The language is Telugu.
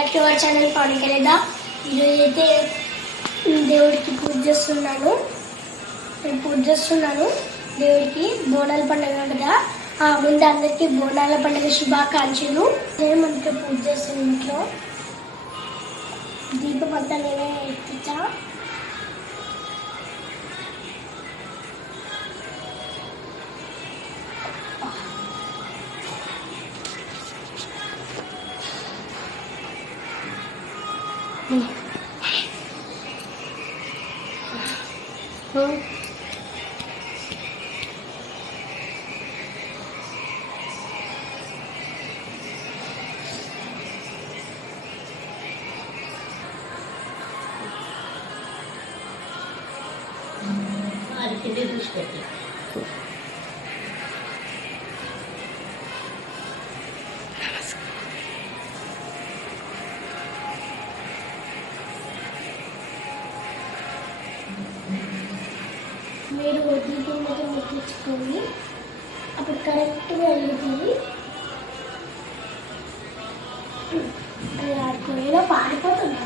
బ్యాక్ టు అవర్ ఛానల్ పవనికలేదా. ఈరోజు అయితే దేవుడికి పూజ చేస్తున్నాను. దేవుడికి బోనాల పండుగ కదా. ముందు అందరికీ బోనాల పండుగ శుభాకాంక్షలు. నేను మనకి పూజ చేస్తాను. ఇంట్లో దీపం అంతా నేనే ఎత్తిచ్చా. మీరు దీపంతో ముట్టించుకొని అప్పుడు కరెక్ట్గా వెళ్తుంది. అది ఆడుకోలేలో పాడిపోతుంది.